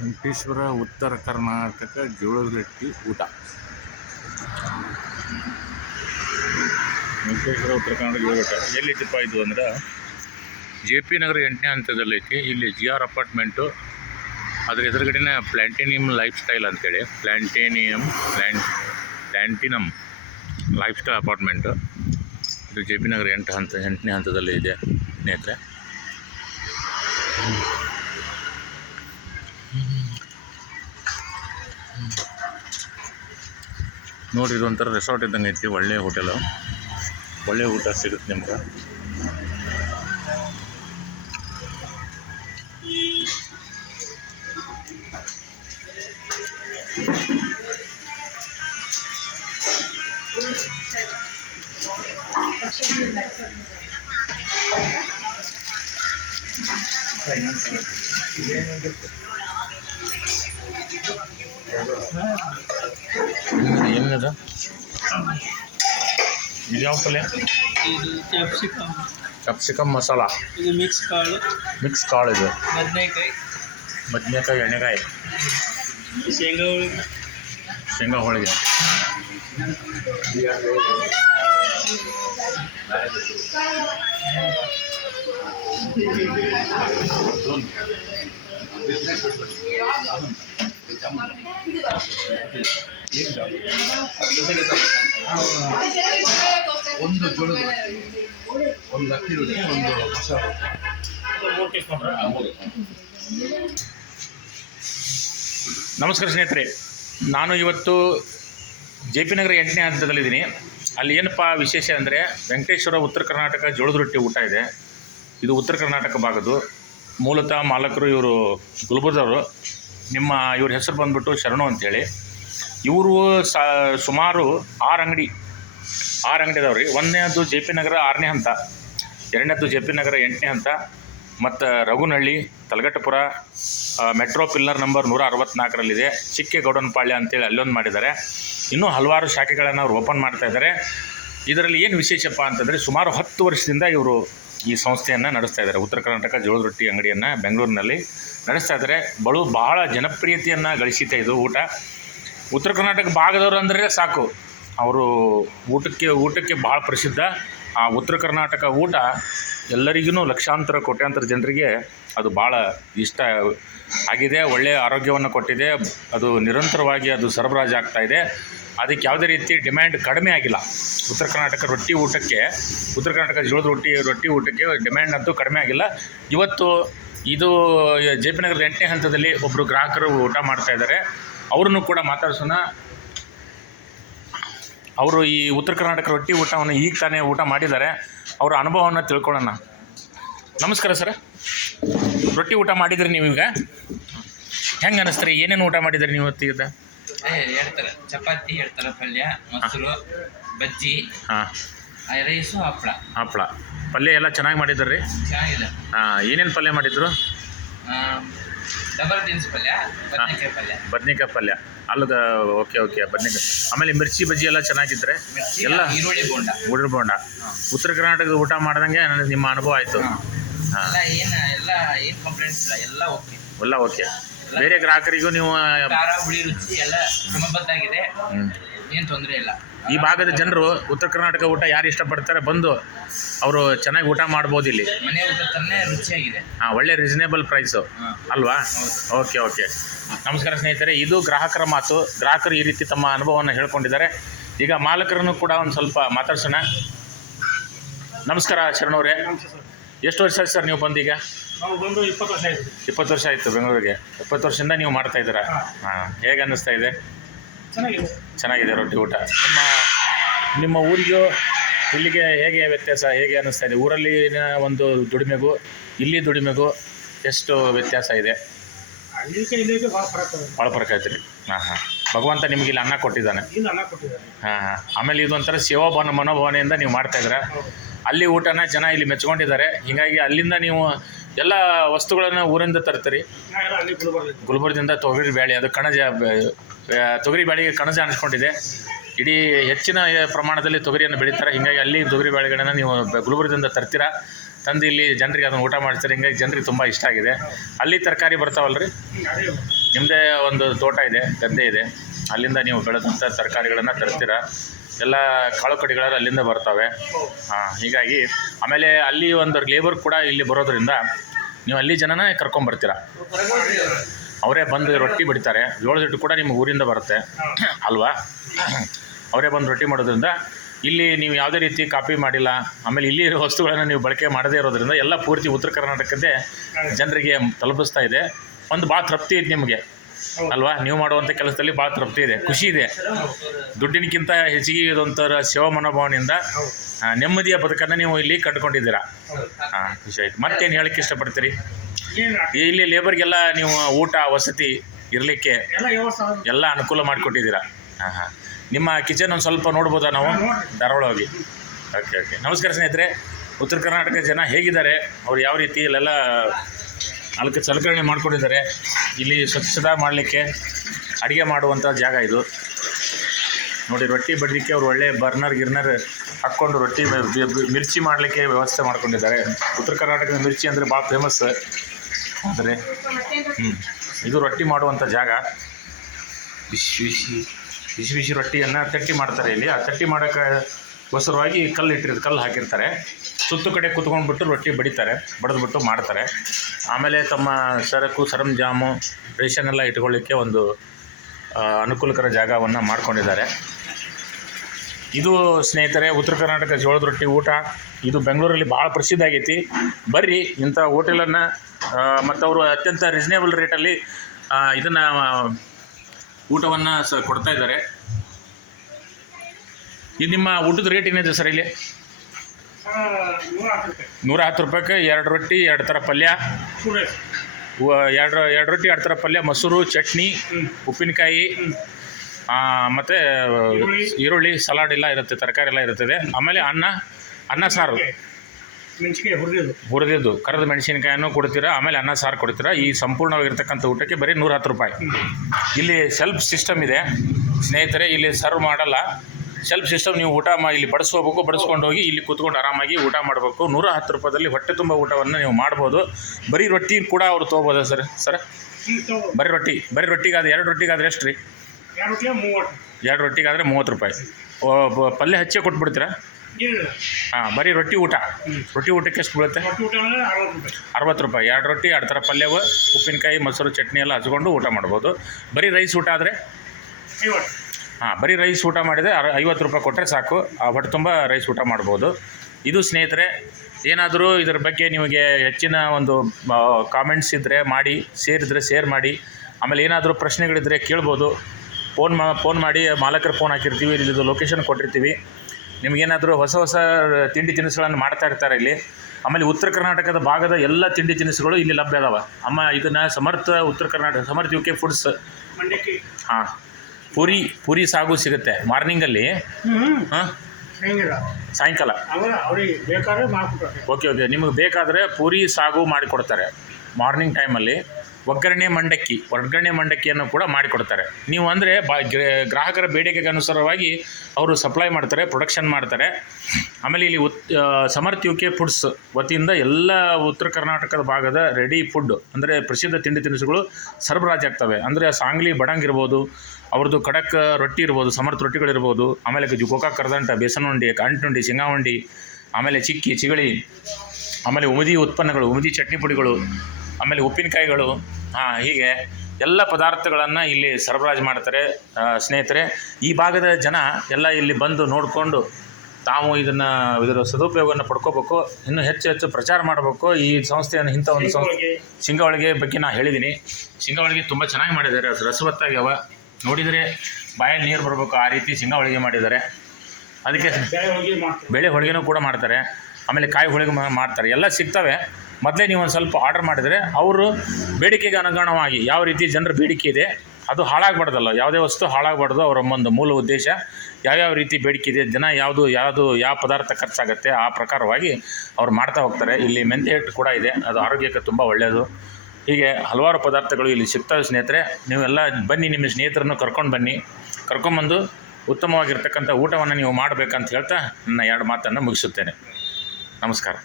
ವೆಂಕಟೇಶ್ವರ, ಉತ್ತರ ಕರ್ನಾಟಕ ಜೋಳದ ರೊಟ್ಟಿ ಊಟ. ಕಂಠೇಶ್ವರ ಉತ್ತರ ಕರ್ನಾಟಕ ಜೋಳದ ರೊಟ್ಟಿ ಎಲ್ಲಿತ್ತಪ್ಪ ಇದು ಅಂದ್ರೆ ಜೆ ಪಿ ನಗರ ಎಂಟನೇ ಹಂತದಲ್ಲೈತಿ ಇಲ್ಲಿ ಜಿ ಆರ್ ಅಪಾರ್ಟ್ಮೆಂಟು. ಅದ್ರ ಎದುರುಗಡೆನೇ ಪ್ಲ್ಯಾಂಟೇನಿಯಂ ಲೈಫ್ ಸ್ಟೈಲ್ ಅಂತೇಳಿ. Platinum plant platinum lifestyle apartment. ಇದು ಜೆ ಪಿ ನಗರ ಎಂಟು ಹಂತ, ಎಂಟನೇ ಹಂತದಲ್ಲಿ ಇದೆ, ಸ್ನೇಹಿತರೆ. ನೋಡ್ರಿ ಇದೊಂಥರ ರೆಸಾರ್ಟ್ ಇದ್ದಂಗೆ ಐತಿ ಒಳ್ಳೆ ಹೋಟೆಲು ಒಳ್ಳೆ ಊಟ ಸಿಗುತ್ತೆ ನಿಮ್ಗೆ. ಏನಿದೆ ಇದು ಯಾವ ಪಲ್ಯ? ಇದು ಕ್ಯಾಪ್ಸಿಕಮ್ ಕ್ಯಾಪ್ಸಿಕಮ್ ಮಸಾಲ ಇದು ಮಿಕ್ಸ್ ಕಾಳು. ಮಿಕ್ಸ್ ಕಾಳು ಇದು. ಬದನೆಕಾಯಿ. ಬದನೆಕಾಯಿ ಎಣ್ಣೆಕಾಯಿ. ಶೇಂಗಾ ಹೋಳಿಗೆ. ಶೇಂಗಾ ಹೋಳಿಗೆ. ಒಂದು ಜೋಳದ ಒಂದು ಅಕ್ಕಿ ರೊಟ್ಟಿ ಒಂದು ನಮಸ್ಕಾರ ಸ್ನೇಹಿತರೆ. ನಾನು ಇವತ್ತು ಜೆ ಪಿ ನಗರ ಎಂಟನೇ ಹಂತದಲ್ಲಿದ್ದೀನಿ. ಅಲ್ಲಿ ಏನಪ್ಪ ವಿಶೇಷ ಅಂದರೆ ವೆಂಕಟೇಶ್ವರ ಉತ್ತರ ಕರ್ನಾಟಕ ಜೋಳದ ರೊಟ್ಟಿ ಊಟ ಇದೆ. ಇದು ಉತ್ತರ ಕರ್ನಾಟಕ ಭಾಗದ್ದು. ಮೂಲತಃ ಮಾಲಕರು ಇವರು ಗುಲ್ಬರ್ದವರು ನಿಮ್ಮ ಇವ್ರ ಹೆಸರು ಬಂದ್ಬಿಟ್ಟು ಶರಣು ಅಂತೇಳಿ. ಇವರು ಸುಮಾರು ಆರು ಅಂಗಡಿ ಆರು ಅಂಗಡಿ ಅದಾವ್ರಿ. ಒಂದನೇದು ಜೆ ಪಿ ನಗರ ಆರನೇ ಹಂತ, ಎರಡನೇದು ಜೆ ಪಿ ನಗರ ಎಂಟನೇ ಹಂತ, ಮತ್ತು Raghunahalli Talaghattapura metro pillar number ನೂರ ಅರವತ್ತ್ನಾಲ್ಕರಲ್ಲಿದೆ ಚಿಕ್ಕೇಗೌಡನಪಾಳ್ಯ ಅಂತೇಳಿ ಅಲ್ಲೊಂದು ಮಾಡಿದ್ದಾರೆ. ಇನ್ನೂ ಹಲವಾರು ಶಾಖೆಗಳನ್ನು ಅವರು ಓಪನ್ ಮಾಡ್ತಾ ಇದ್ದಾರೆ. ಇದರಲ್ಲಿ ಏನು ವಿಶೇಷಪ್ಪ ಅಂತಂದರೆ ಸುಮಾರು ಹತ್ತು ವರ್ಷದಿಂದ ಇವರು ಈ ಸಂಸ್ಥೆಯನ್ನು ನಡೆಸ್ತಾ ಇದ್ದಾರೆ. ಉತ್ತರ ಕರ್ನಾಟಕ ಜೋಳದ ರೊಟ್ಟಿ ಅಂಗಡಿಯನ್ನು ಬೆಂಗಳೂರಿನಲ್ಲಿ ನಡೆಸ್ತಾ ಇದ್ದಾರೆ. ಬಳು ಬಹಳ ಜನಪ್ರಿಯತೆಯನ್ನು ಗಳಿಸಿದೆ ಇದು ಊಟ. ಉತ್ತರ ಕರ್ನಾಟಕ ಭಾಗದವರು ಅಂದರೆ ಸಾಕು. ಅವರು ಊಟಕ್ಕೆ ಊಟಕ್ಕೆ ಭಾಳ ಪ್ರಸಿದ್ಧ. ಆ ಉತ್ತರ ಕರ್ನಾಟಕ ಊಟ ಎಲ್ಲರಿಗೂ ಲಕ್ಷಾಂತರ, ಕೋಟ್ಯಾಂತರ ಜನರಿಗೆ ಅದು ಭಾಳ ಇಷ್ಟ ಆಗಿದೆ, ಒಳ್ಳೆಯ ಆರೋಗ್ಯವನ್ನು ಕೊಟ್ಟಿದೆ, ಅದು ನಿರಂತರವಾಗಿ ಅದು ಸರಬರಾಜು ಆಗ್ತಾ ಇದೆ. ಅದಕ್ಕೆ ಯಾವುದೇ ರೀತಿ ಡಿಮ್ಯಾಂಡ್ ಕಡಿಮೆ ಆಗಿಲ್ಲ. ಉತ್ತರ ಕರ್ನಾಟಕ ರೊಟ್ಟಿ ಊಟಕ್ಕೆ, ಉತ್ತರ ಕರ್ನಾಟಕ ಜೋಳದ ರೊಟ್ಟಿ ರೊಟ್ಟಿ ಊಟಕ್ಕೆ ಡಿಮ್ಯಾಂಡ್ ಅಂತೂ ಕಡಿಮೆ ಆಗಿಲ್ಲ. ಇವತ್ತು ಇದು ಜೆ ಪಿ ನಗರದ ಎಂಟನೇ ಹಂತದಲ್ಲಿ ಒಬ್ಬರು ಗ್ರಾಹಕರು ಊಟ ಮಾಡ್ತಾ ಇದ್ದಾರೆ. ಅವ್ರನ್ನು ಕೂಡ ಮಾತಾಡ್ಸೋಣ. ಅವರು ಈ ಉತ್ತರ ಕರ್ನಾಟಕ ರೊಟ್ಟಿ ಊಟವನ್ನು ಈಗ ತಾನೇ ಊಟ ಮಾಡಿದ್ದಾರೆ. ಅವರ ಅನುಭವವನ್ನು ತಿಳ್ಕೊಳ್ಳೋಣ. ನಮಸ್ಕಾರ ಸರ್. ರೊಟ್ಟಿ ಊಟ ಮಾಡಿದ್ರಿ ನೀವೀಗ ಹೆಂಗೆ ಅನಿಸ್ತೀರಿ? ಏನೇನು ಊಟ ಮಾಡಿದ್ರಿ ನೀವು ಇವತ್ತಿಗೆ ಹೇಳ್ತಾರೆ. ಚಪಾತಿ ಹೇಳ್ತಾರೆ ಪಲ್ಯ ಮೊಸರು ಬಜ್ಜಿ ಹಾಂ. ರೈಸು ಹಪ್ಪಳ. ಹಪ್ಪಳ. ಪಲ್ಯ ಎಲ್ಲ ಚೆನ್ನಾಗಿ ಮಾಡಿದ್ರಿ? ಚೆನ್ನಾಗಿದೆ. ಹಾಂ ಏನೇನು ಪಲ್ಯ ಮಾಡಿದ್ರು? ಡಬಲ್ ಬೀನ್ಸ್ ಪಲ್ಯ ಬದನೆಕಾಯಿ ಪಲ್ಯ. ಬದನೆಕಾಯಿ ಪಲ್ಯ. ಅಲ್ಲದ ಓಕೆ ಓಕೆ ಬದನೆಕಾಯಿ. ಆಮೇಲೆ ಮಿರ್ಚಿ ಬಜ್ಜಿ ಎಲ್ಲ ಚೆನ್ನಾಗಿದ್ರೆ ಮಿರ್ಚಿ ಎಲ್ಲ ಈರುಳ್ಳಿ ಬೋಂಡ. ಉಡ್ರ ಬೋಂಡ. ಉತ್ತರ ಕರ್ನಾಟಕದ ಊಟ ಮಾಡ್ದಂಗೆ ನನಗೆ ನಿಮ್ಮ ಅನುಭವ ಆಯಿತು. ಹಾಂ. ಎಲ್ಲ ಏನು ಎಲ್ಲ ಏನು ಕಂಪ್ಲೇಂಟ್ಸ್ ಇಲ್ಲ ಎಲ್ಲ ಓಕೆ ಎಲ್ಲ ಓಕೆ ಬೇರೆ ಗ್ರಾಹಕರಿಗೂ ನೀವು ಖಾರ ಹುಳಿ ರುಚಿ ಎಲ್ಲ ಕ್ರಮಬದ್ಧಾಗಿದೆ ಹ್ಮ್. ಏನು ತೊಂದರೆ ಇಲ್ಲ. ಈ ಭಾಗದ ಜನರು ಉತ್ತರ ಕರ್ನಾಟಕ ಊಟ ಯಾರು ಇಷ್ಟಪಡ್ತಾರೆ ಬಂದು ಅವರು ಚೆನ್ನಾಗಿ ಊಟ ಮಾಡ್ಬೋದು ಇಲ್ಲಿ. ಮನೆ ಊಟ ತರನೇ ರುಚಿಯಾಗಿದೆ. ಹಾಂ ಒಳ್ಳೆ ರೀಸನೇಬಲ್ ಪ್ರೈಸು ಅಲ್ವಾ? Okay okay. ನಮಸ್ಕಾರ ಸ್ನೇಹಿತರೆ ಇದು ಗ್ರಾಹಕರ ಮಾತು. ಗ್ರಾಹಕರು ಈ ರೀತಿ ತಮ್ಮ ಅನುಭವವನ್ನು ಹೇಳ್ಕೊಂಡಿದ್ದಾರೆ. ಈಗ ಮಾಲಕರನ್ನು ಕೂಡ ಒಂದು ಸ್ವಲ್ಪ ಮಾತಾಡ್ಸೋಣ. ನಮಸ್ಕಾರ ಶರಣವ್ರೆ. ಎಷ್ಟು ವರ್ಷ ಆಯ್ತು ಸರ್ ನೀವು ಬಂದೀಗ? ನಾವು ಬಂದು ಇಪ್ಪತ್ತು ವರ್ಷ ಆಯ್ತು. ಇಪ್ಪತ್ತು ವರ್ಷ ಆಯಿತು ಬೆಂಗಳೂರಿಗೆ. ಇಪ್ಪತ್ತು ವರ್ಷದಿಂದ ನೀವು ಮಾಡ್ತಾ ಇದ್ದೀರಾ? ಹಾಂ ಹೇಗೆ ಅನ್ನಿಸ್ತಾ ಇದೆ? ಚೆನ್ನಾಗಿದೆ ಚೆನ್ನಾಗಿದೆ ರೊಟ್ಟಿ ಊಟ. ನಿಮ್ಮ ನಿಮ್ಮ ಊರಿಗೂ, ಇಲ್ಲಿಗೆ ಹೇಗೆ ವ್ಯತ್ಯಾಸ, ಹೇಗೆ ಅನ್ನಿಸ್ತಾ ಇದೆ? ಊರಲ್ಲಿನ ಒಂದು ದುಡಿಮೆಗೂ, ಇಲ್ಲಿ ದುಡಿಮೆಗೂ ಎಷ್ಟು ವ್ಯತ್ಯಾಸ ಇದೆ? ಭಾಳ ಫರಕ್ ಐತೆ ರೀ ಹಾಂ ಹಾಂ. ಭಗವಂತ ನಿಮಗೆ ಇಲ್ಲಿ ಅನ್ನ ಕೊಟ್ಟಿದ್ದಾನೆ. ಇಲ್ಲಿ ಅನ್ನ ಹಾಂ ಹಾಂ. ಆಮೇಲೆ ಇದೊಂಥರ ಸೇವಾಭಾವನ ಮನೋಭಾವನೆಯಿಂದ ನೀವು ಮಾಡ್ತಾ ಇದ್ದೀರಾ? ಅಲ್ಲಿ ಊಟನ ಜನ ಇಲ್ಲಿ ಮೆಚ್ಕೊಂಡಿದ್ದಾರೆ. ಹೀಗಾಗಿ ಅಲ್ಲಿಂದ ನೀವು ಎಲ್ಲ ವಸ್ತುಗಳನ್ನು ಊರಿಂದ ತರ್ತೀರಿ. ಗುಲ್ಬರ್ಗದಿಂದ ತೊಗರಿ ಬ್ಯಾಳಿ, ಅದು ಕಣಜ ತೊಗರಿ ಬ್ಯಾಳಿಗೆ ಕಣಜ ಅನ್ಸ್ಕೊಂಡಿದೆ. ಇಡೀ ಹೆಚ್ಚಿನ ಪ್ರಮಾಣದಲ್ಲಿ ತೊಗರಿಯನ್ನು ಬೆಳೀತಾರೆ. ಹೀಗಾಗಿ ಅಲ್ಲಿ ತೊಗರಿ ಬ್ಯಾಳಿಗಳನ್ನು ನೀವು ಗುಲ್ಬರ್ಗದಿಂದ ತರ್ತೀರಾ? ತಂದು ಇಲ್ಲಿ ಜನರಿಗೆ ಅದನ್ನು ಊಟ ಮಾಡ್ತಾರೆ? ಹಿಂಗಾಗಿ ಜನರಿಗೆ ತುಂಬ ಇಷ್ಟ ಆಗಿದೆ. ಅಲ್ಲಿ ತರಕಾರಿ ಬರ್ತಾವಲ್ಲ ರೀ ನಿಮ್ಮದೇ ಒಂದು ತೋಟ ಇದೆ ಗದ್ದೆ ಇದೆ. ಅಲ್ಲಿಂದ ನೀವು ಬೆಳೆದಂಥ ತರಕಾರಿಗಳನ್ನು ತರ್ತೀರಾ? ಎಲ್ಲ ಕಾಳು ಕಡಿಗಳಲ್ಲಿ ಅಲ್ಲಿಂದ ಬರ್ತವೆ. ಹಾಂ, ಹೀಗಾಗಿ ಆಮೇಲೆ ಅಲ್ಲಿ ಒಂದು ಲೇಬರ್ ಕೂಡ ಇಲ್ಲಿ ಬರೋದ್ರಿಂದ ನೀವು ಅಲ್ಲಿ ಜನನ ಕರ್ಕೊಂಬರ್ತೀರ? ಅವರೇ ಬಂದು ರೊಟ್ಟಿ ಬಿಡ್ತಾರೆ. ಜೋಳದ ಹಿಟ್ಟು ಕೂಡ ನಿಮ್ಗೆ ಊರಿಂದ ಬರುತ್ತೆ. ಅಲ್ವಾ? ಅವರೇ ಬಂದು ರೊಟ್ಟಿ ಮಾಡೋದ್ರಿಂದ ಇಲ್ಲಿ ನೀವು ಯಾವುದೇ ರೀತಿ ಕಾಪಿ ಮಾಡಿಲ್ಲ. ಆಮೇಲೆ ಇಲ್ಲಿ ಇರೋ ವಸ್ತುಗಳನ್ನು ನೀವು ಬಳಕೆ ಮಾಡದೇ ಇರೋದ್ರಿಂದ ಎಲ್ಲ ಪೂರ್ತಿ ಉತ್ತರ ಕರ್ನಾಟಕದ್ದೇ ಜನರಿಗೆ ತಲುಪಿಸ್ತಾ ಇದೆ. ಒಂದು ಭಾಳ ತೃಪ್ತಿ ಇದೆ ನಿಮಗೆ. ಅಲ್ವಾ? ನೀವು ಮಾಡುವಂಥ ಕೆಲಸದಲ್ಲಿ ಭಾಳ ತೃಪ್ತಿ ಇದೆ ಖುಷಿ ಇದೆ. ದುಡ್ಡಿನಕ್ಕಿಂತ ಹೆಚ್ಚಿಗೆ ಇದೊಂಥರ ಸೇವಾ ಮನೋಭಾವನೆಯಿಂದ ನೆಮ್ಮದಿಯ ಬದುಕನ್ನು ನೀವು ಇಲ್ಲಿ ಕಟ್ಕೊಂಡಿದ್ದೀರಾ ಹಾಂ ಖುಷಿ ಆಯ್ತು. ಮತ್ತೇನು ಹೇಳಕ್ಕೆ ಇಷ್ಟಪಡ್ತೀರಿ? ಇಲ್ಲಿ ಲೇಬರ್ಗೆಲ್ಲ ನೀವು ಊಟ ವಸತಿ ಇರಲಿಕ್ಕೆ ಎಲ್ಲ ಎಲ್ಲ ಅನುಕೂಲ ಮಾಡಿಕೊಟ್ಟಿದ್ದೀರಾ? ಹಾಂ ಹಾಂ. ನಿಮ್ಮ ಕಿಚನ್ ಒಂದು ಸ್ವಲ್ಪ ನೋಡ್ಬೋದಾ ನಾವು? ಧಾರವಾಡ ಹೋಗಿ ಓಕೆ ಓಕೆ. ನಮಸ್ಕಾರ ಸ್ನೇಹಿತರೆ. ಉತ್ತರ ಕರ್ನಾಟಕ ಜನ ಹೇಗಿದ್ದಾರೆ? ಅವ್ರು ಯಾವ ರೀತಿ ಇಲ್ಲೆಲ್ಲ ಅಲ್ಕ ಸಲಕರಣೆ ಮಾಡ್ಕೊಂಡಿದ್ದಾರೆ. ಇಲ್ಲಿ ಸ್ವಚ್ಛತಾ ಮಾಡಲಿಕ್ಕೆ ಅಡುಗೆ ಮಾಡುವಂಥ ಜಾಗ ಇದು. ನೋಡಿ, ರೊಟ್ಟಿ ಬಡಲಿಕ್ಕೆ ಅವ್ರು ಒಳ್ಳೆ ಬರ್ನರ್, ಗಿರ್ನರ್ ಹಾಕ್ಕೊಂಡು ರೊಟ್ಟಿ ಮಿರ್ಚಿ ಮಾಡಲಿಕ್ಕೆ ವ್ಯವಸ್ಥೆ ಮಾಡ್ಕೊಂಡಿದ್ದಾರೆ. ಉತ್ತರ ಕರ್ನಾಟಕದ ಮಿರ್ಚಿ ಅಂದರೆ ಭಾಳ ಫೇಮಸ್ ಆದರೆ ಹ್ಞೂ ಇದು ರೊಟ್ಟಿ ಮಾಡುವಂಥ ಜಾಗ. ಬಿಸಿ ಬಿಸಿ ಬಿಸಿ ಬಿಸಿ ರೊಟ್ಟಿಯನ್ನು ತಟ್ಟಿ ಮಾಡ್ತಾರೆ ಇಲ್ಲಿ. ಆ ತಟ್ಟಿ ಮಾಡೋಕ್ಕೆ ಹೊಸರವಾಗಿ ಕಲ್ಲು ಇಟ್ಟಿರೋದು ಕಲ್ಲು ಹಾಕಿರ್ತಾರೆ. ಸುತ್ತು ಕಡೆ ಕುತ್ಕೊಂಡ್ಬಿಟ್ಟು ರೊಟ್ಟಿ ಬಡಿತಾರೆ, ಬಡಿದ್ಬಿಟ್ಟು ಮಾಡ್ತಾರೆ. ಆಮೇಲೆ ತಮ್ಮ ಸರಕು ಸರಂಜಾಮು ರೇಷನ್ ಎಲ್ಲ ಇಟ್ಕೊಳ್ಳಿಕ್ಕೆ ಒಂದು ಅನುಕೂಲಕರ ಜಾಗವನ್ನು ಮಾಡ್ಕೊಂಡಿದ್ದಾರೆ. ಇದು ಸ್ನೇಹಿತರೆ, ಉತ್ತರ ಕರ್ನಾಟಕ ಜೋಳದ ರೊಟ್ಟಿ ಊಟ. ಇದು ಬೆಂಗಳೂರಲ್ಲಿ ಭಾಳ ಪ್ರಸಿದ್ಧ ಆಗೈತಿ. ಬರ್ರಿ, ಇಂಥ ಹೋಟೆಲನ್ನು ಮತ್ತು ಅವರು ಅತ್ಯಂತ ರೀಸನೇಬಲ್ ರೇಟಲ್ಲಿ ಇದನ್ನು, ಊಟವನ್ನು ಸ, ಕೊಡ್ತಾ ಇದ್ದಾರೆ. ಇದು ನಿಮ್ಮ ಊಟದ ರೇಟ್ ಏನಿದೆ ಸರ್ ಇಲ್ಲಿ? ನೂರ ಹತ್ತು ರೂಪಾಯಿಗೆ ಎರಡು ರೊಟ್ಟಿ ಎರಡು ಥರ ಪಲ್ಯ. ಎರಡು ಎರಡು ರೊಟ್ಟಿ ಎರಡು ಥರ ಪಲ್ಯ ಮೊಸರು ಚಟ್ನಿ ಉಪ್ಪಿನಕಾಯಿ ಮತ್ತು ಈರುಳ್ಳಿ. ಸಲಾಡ್ ಎಲ್ಲ ಇರುತ್ತೆ ತರಕಾರಿ ಎಲ್ಲ ಇರುತ್ತದೆ. ಆಮೇಲೆ ಅನ್ನ ಅನ್ನ ಸಾರು. ಹುರಿದಿದ್ದು. ಕರೆದ ಮೆಣಸಿನಕಾಯನ್ನು ಕೊಡ್ತೀರಾ ಆಮೇಲೆ ಅನ್ನ ಸಾರು ಕೊಡ್ತೀರಾ. ಈ ಸಂಪೂರ್ಣವಾಗಿರ್ತಕ್ಕಂಥ ಊಟಕ್ಕೆ ಬರೀ ನೂರ ಹತ್ತು ರೂಪಾಯಿ ಇಲ್ಲಿ ಸೆಲ್ಫ್ ಸಿಸ್ಟಮ್ ಇದೆ. ಸ್ನೇಹಿತರೆ ಇಲ್ಲಿ ಸರ್ವ್ ಮಾಡಲ್ಲ. ಸೆಲ್ಫ್ ಸಿಸ್ಟಮ್ ನೀವು ಊಟ ಮಾ ಇಲ್ಲಿ ಬಡಿಸ್ಕೋಬೇಕು ಬಡಿಸ್ಕೊಂಡು ಹೋಗಿ ಇಲ್ಲಿ ಕೂತ್ಕೊಂಡು ಆರಾಮಾಗಿ ಊಟ ಮಾಡಬೇಕು. ನೂರ ಹತ್ತು ರೂಪಾಯಿದಲ್ಲಿ ಹೊಟ್ಟೆ ತುಂಬ ಊಟವನ್ನು ನೀವು ಮಾಡ್ಬೋದು. ಬರೀ ರೊಟ್ಟಿ ಕೂಡ ಅವ್ರು ತೊಗೋಬೋದಾ ಸರ್? ಸರ್? ಬರೀ ರೊಟ್ಟಿ ಬರೀ ರೊಟ್ಟಿಗಾದ್ರೆ ಎರಡು ರೊಟ್ಟಿಗಾದ್ರೆ ಎಷ್ಟು ರೀ? ಎರಡು ರೊಟ್ಟಿಗಾದರೆ ಮೂವತ್ತು ರೂಪಾಯಿ. ಪಲ್ಯ ಹಚ್ಚೇ ಕೊಟ್ಬಿಡ್ತೀರಾ? ಹಾಂ ಬರೀ ರೊಟ್ಟಿ ಊಟ. ರೊಟ್ಟಿ ಊಟಕ್ಕೆ ಎಷ್ಟು ಬೀಳುತ್ತೆ? ಅರವತ್ತು ರೂಪಾಯಿ. ಎರಡು ರೊಟ್ಟಿ ಎರಡು ಥರ ಪಲ್ಯವು ಉಪ್ಪಿನಕಾಯಿ ಮೊಸರು ಚಟ್ನಿ ಎಲ್ಲ ಹಚ್ಕೊಂಡು ಊಟ ಮಾಡ್ಬೋದು. ಬರೀ ರೈಸ್ ಊಟ ಆದರೆ? ಹಾಂ ಬರೀ ರೈಸ್ ಊಟ ಮಾಡಿದರೆ ಐವತ್ತು ರೂಪಾಯಿ ಕೊಟ್ಟರೆ ಸಾಕು. ಆ ಹೊಟ್ಟೆ ತುಂಬ ರೈಸ್ ಊಟ ಮಾಡ್ಬೋದು. ಇದು ಸ್ನೇಹಿತರೆ ಏನಾದರೂ ಇದರ ಬಗ್ಗೆ ನಿಮಗೆ ಹೆಚ್ಚಿನ ಒಂದು ಕಾಮೆಂಟ್ಸ್ ಇದ್ದರೆ ಮಾಡಿ ಸೇರಿದರೆ ಶೇರ್ ಮಾಡಿ ಆಮೇಲೆ ಏನಾದರೂ ಪ್ರಶ್ನೆಗಳಿದ್ದರೆ ಕೇಳ್ಬೋದು. ಫೋನ್ ಮಾ ಫೋನ್ ಮಾಡಿ ಮಾಲಕರು ಫೋನ್ ಹಾಕಿರ್ತೀವಿ ಇಲ್ಲಿದು ಲೊಕೇಶನ್ ಕೊಟ್ಟಿರ್ತೀವಿ. ನಿಮಗೇನಾದರೂ ಹೊಸ ಹೊಸ ತಿಂಡಿ ತಿನಿಸುಗಳನ್ನು ಮಾಡ್ತಾ ಇರ್ತಾರೆ ಇಲ್ಲಿ. ಆಮೇಲೆ ಉತ್ತರ ಕರ್ನಾಟಕದ ಭಾಗದ ಎಲ್ಲ ತಿಂಡಿ ತಿನಿಸುಗಳು ಇಲ್ಲಿ ಲಭ್ಯ ಅದಾವೆ. ಅಮ್ಮ ಇದನ್ನು Samarth Uttara Karnataka Samarth U K foods ಹಾಂ. ಪೂರಿ ಪೂರಿ ಸಾಗು ಸಿಗುತ್ತೆ ಮಾರ್ನಿಂಗಲ್ಲಿ ಹಾಂ? ಸಾಯಂಕಾಲ. ಓಕೆ ಓಕೆ ನಿಮಗೆ ಬೇಕಾದರೆ ಪೂರಿ ಸಾಗು ಮಾಡಿಕೊಡ್ತಾರೆ ಮಾರ್ನಿಂಗ್ ಟೈಮಲ್ಲಿ ಒಗ್ಗರಣೆ ಮಂಡಕ್ಕಿ, ಒಗ್ಗರಣೆ ಮಂಡಕ್ಕಿಯನ್ನು ಕೂಡ ಮಾಡಿಕೊಡ್ತಾರೆ. ನೀವು ಅಂದರೆ ಬಾ ಗ್ರಾಹಕರ ಬೇಡಿಕೆಗೆ ಅನುಸಾರವಾಗಿ ಅವರು ಸಪ್ಲೈ ಮಾಡ್ತಾರೆ ಪ್ರೊಡಕ್ಷನ್ ಮಾಡ್ತಾರೆ. ಆಮೇಲೆ ಇಲ್ಲಿ ಉತ್ ಸಮರ್ಥ ಯು ಕೆ ಫುಡ್ಸ್ ವತಿಯಿಂದ ಎಲ್ಲ ಉತ್ತರ ಕರ್ನಾಟಕದ ಭಾಗದ ರೆಡಿ ಫುಡ್ ಅಂದರೆ ಪ್ರಸಿದ್ಧ ತಿಂಡಿ ತಿನಿಸುಗಳು ಸರಬರಾಜಾಗ್ತವೆ ಅಂದರೆ ಸಾಂಗ್ಲಿ, ಬಡಂಗ್ ಇರ್ಬೋದು ಅವ್ರದ್ದು ಖಡಕ್ ರೊಟ್ಟಿ ಇರ್ಬೋದು, ಸಮರ್ಥ ರೊಟ್ಟಿಗಳಿರ್ಬೋದು ಆಮೇಲೆ ಜುಕೋಕ ಕರದಂಟ, ಬೇಸನ್ ಉಂಡಿ ಕಂಟುಂಡಿ ಶೇಂಗಾ ಉಂಡಿ, ಆಮೇಲೆ ಚಿಕ್ಕಿ, ಚಿಗಳಿ, ಆಮೇಲೆ ಉಮದಿ ಉತ್ಪನ್ನಗಳು, ಉಮದಿ ಚಟ್ನಿ ಪುಡಿಗಳು ಆಮೇಲೆ ಉಪ್ಪಿನಕಾಯಿಗಳು ಹಾಂ ಹೀಗೆ ಎಲ್ಲ ಪದಾರ್ಥಗಳನ್ನು ಇಲ್ಲಿ ಸರಬರಾಜು ಮಾಡ್ತಾರೆ ಸ್ನೇಹಿತರೆ. ಈ ಭಾಗದ ಜನ ಎಲ್ಲ ಇಲ್ಲಿ ಬಂದು ನೋಡಿಕೊಂಡು ತಾವು ಇದನ್ನು ಇದರ ಸದುಪಯೋಗವನ್ನು ಪಡ್ಕೋಬೇಕು ಇನ್ನೂ ಹೆಚ್ಚು ಹೆಚ್ಚು ಪ್ರಚಾರ ಮಾಡಬೇಕು. ಈ ಸಂಸ್ಥೆಯನ್ನು ಇಂಥ ಒಂದು ಸಂಸ್ಥೆ ಶೇಂಗಾವಳಿಗೆ. ಬಗ್ಗೆ ನಾನು ಹೇಳಿದ್ದೀನಿ ಶೇಂಗಾವಳಿಗೆ ತುಂಬ ಚೆನ್ನಾಗಿ ಮಾಡಿದ್ದಾರೆ. ಅದು ರಸವತ್ತಾಗ್ಯವ ನೋಡಿದರೆ ಬಾಯಲ್ಲಿ ನೀರು ಬರಬೇಕು ಆ ರೀತಿ ಶೇಂಗಾವಳಿಗೆ ಮಾಡಿದ್ದಾರೆ. ಅದಕ್ಕೆ ಬೆಳೆ ಹೋಳಿಗೆನೂ ಕೂಡ ಮಾಡ್ತಾರೆ. ಆಮೇಲೆ ಕಾಯಿ ಹೋಳಿಗೆ ಮಾಡ್ತಾರೆ. ಎಲ್ಲ ಸಿಗ್ತವೆ. ಮೊದಲೇ ನೀವು ಒಂದು ಸ್ವಲ್ಪ ಆರ್ಡರ್ ಮಾಡಿದರೆ ಅವರು ಬೇಡಿಕೆಗೆ ಅನುಗುಣವಾಗಿ ಯಾವ ರೀತಿ ಜನರ ಬೇಡಿಕೆ ಇದೆ, ಅದು ಹಾಳಾಗಬಾರ್ದಲ್ಲ. ಯಾವುದೇ ವಸ್ತು ಹಾಳಾಗಬಾರ್ದು ಅವರ ಒಂದು ಮೂಲ ಉದ್ದೇಶ. ಯಾವ್ಯಾವ ರೀತಿ ಬೇಡಿಕೆ ಇದೆ ಜನ ಯಾವುದು ಯಾವುದು, ಯಾವ ಪದಾರ್ಥ ಖರ್ಚಾಗುತ್ತೆ, ಆ ಪ್ರಕಾರವಾಗಿ ಅವ್ರು ಮಾಡ್ತಾ ಹೋಗ್ತಾರೆ. ಇಲ್ಲಿ ಮೆಂತೆ ಹಿಟ್ಟು ಕೂಡ ಇದೆ, ಅದು ಆರೋಗ್ಯಕ್ಕೆ ತುಂಬ ಒಳ್ಳೆಯದು ಹೀಗೆ ಹಲವಾರು ಪದಾರ್ಥಗಳು ಇಲ್ಲಿ ಸಿಗ್ತವೆ ಸ್ನೇಹಿತರೆ. ನೀವೆಲ್ಲ ಬನ್ನಿ, ನಿಮ್ಮ ಸ್ನೇಹಿತರನ್ನು ಕರ್ಕೊಂಡು ಬನ್ನಿ. ಕರ್ಕೊಂಬಂದು ಉತ್ತಮವಾಗಿರ್ತಕ್ಕಂಥ ಊಟವನ್ನು ನೀವು ಮಾಡಬೇಕಂತ ಹೇಳ್ತಾ ನನ್ನ ಎರಡು ಮಾತನ್ನು ಮುಗಿಸುತ್ತೇನೆ. ನಮಸ್ಕಾರ.